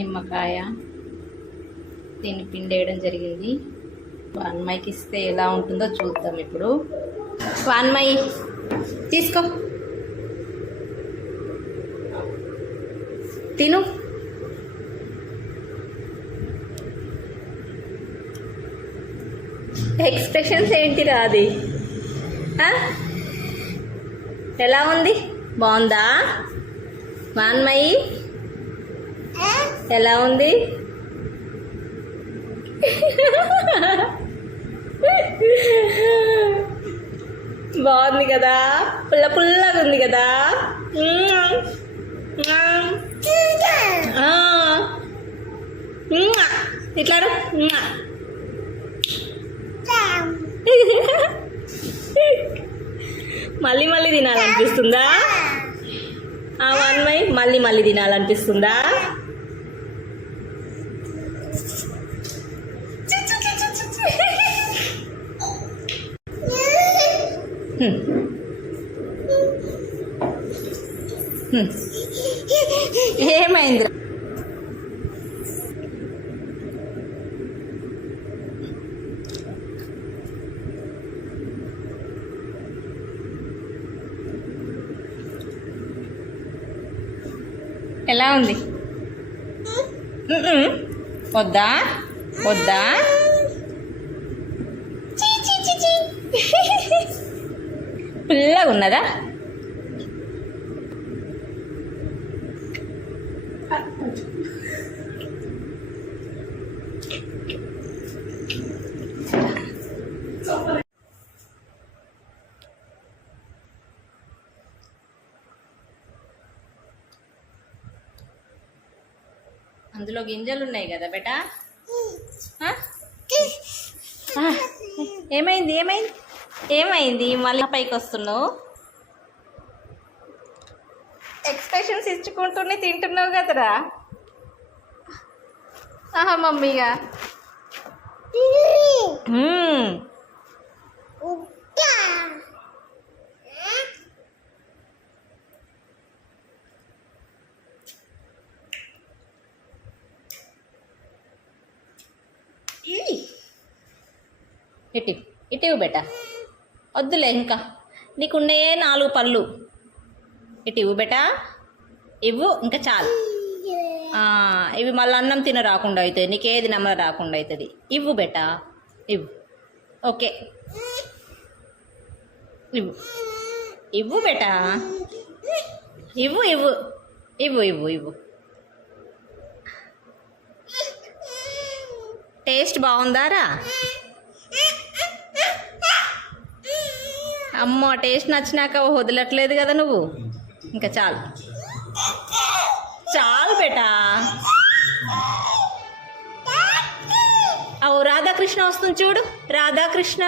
నిమ్మకాయ దీన్ని పిండేయడం జరిగింది. వాన్మైకి ఇస్తే ఎలా ఉంటుందో చూద్దాం ఇప్పుడు. వాన్మయి తీసుకో, తిను. ఎక్స్ప్రెషన్స్ ఏంటిరా అది? ఎలా ఉంది? బాగుందా వాన్మయి? ఎలా ఉంది? బాగుంది కదా, పుల్ల పుల్లగా ఉంది కదా. ఇట్లా మళ్ళీ మళ్ళీ తినాలనిపిస్తుందా? వాన్మయి మళ్ళీ మళ్ళీ తినాలనిపిస్తుందా? ఏమైంది? ఎలా ఉంది? వద్దా వద్దా? పుల్లగా ఉన్నదా? అందులో గింజలు ఉన్నాయి కదా బేటా. ఏమైంది ఏమైంది ఏమైంది? మళ్ళీ పైకి వస్తున్నావు, ఎక్స్ప్రెషన్స్ ఇచ్చుకుంటూనే తింటున్నావు కదరా. మమ్మీగా ఇటివు బేటా. వద్దులే, ఇంకా నీకున్నే 4 పళ్ళు. ఇటివు బేటా, ఇవ్వు, ఇంకా చాలు. ఇవి మళ్ళీ అన్నం తిన రాకుండా అవుతుంది, నీకేది నమ్మ రాకుండా అవుతుంది. ఇవ్వు బేటా, ఇవ్వు. ఓకే, ఇవ్వు ఇవ్వు బేటా, ఇవ్వు ఇవ్వు ఇవ్వు ఇవ్వు ఇవ్వు. టేస్ట్ బాగుందారా? అమ్మో, టేస్ట్ నచ్చినాక వదలట్లేదు కదా నువ్వు. ఇంకా చాలు చాలు బేటా. రాధాకృష్ణ వస్తుంది చూడు, రాధాకృష్ణ.